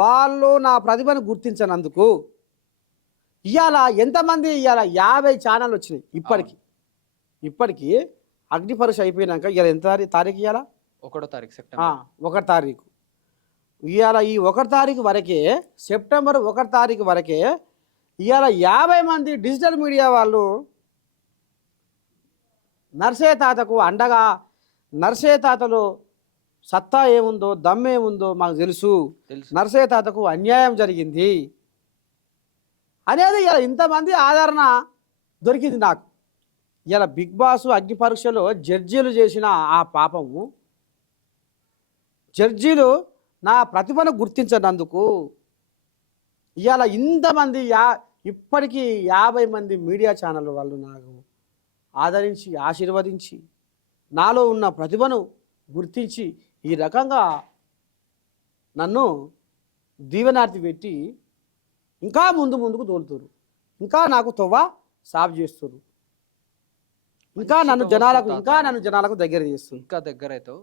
వాళ్ళు నా ప్రతిభను గుర్తించనందుకు ఇవాళ ఎంతమంది ఇవాళ 50 ఛానళ్ళు వచ్చినాయి ఇప్పటికి అగ్ని పరీక్ష అయిపోయినాక ఇవాళ ఎంత తారీఖు ఇవాళ 1వ తారీఖు సెప్టెంబర్ 1 తారీఖు. ఇవాళ ఈ 1 తారీఖు వరకే, సెప్టెంబర్ 1 తారీఖు వరకే ఇవాళ 50 మంది డిజిటల్ మీడియా వాళ్ళు నర్సయ్య తాతకు అండగా, నర్సయ్య తాతలో సత్తా ఏముందో దమ్మేముందో మాకు తెలుసు, నర్సయ్య తాతకు అన్యాయం జరిగింది అనేది ఇలా ఇంతమంది ఆదరణ దొరికింది నాకు. ఇలా బిగ్ బాస్ అగ్ని పరీక్షలో జడ్జీలు చేసిన ఆ పాపము, జడ్జీలు నా ప్రతిభను గుర్తించినందుకు ఇవాళ ఇంతమంది ఇప్పటికీ 50 మంది మీడియా ఛానల్ వాళ్ళు నాకు ఆదరించి ఆశీర్వదించి నాలో ఉన్న ప్రతిభను గుర్తించి ఈ రకంగా నన్ను దీవెనార్తి పెట్టి ఇంకా ముందుకు తోలుతారు, ఇంకా నాకు తొవ్వ సాఫ్ చేస్తారు, ఇంకా నన్ను జనాలకు దగ్గర చేస్తుంది. ఇంకా దగ్గర అవుతావు.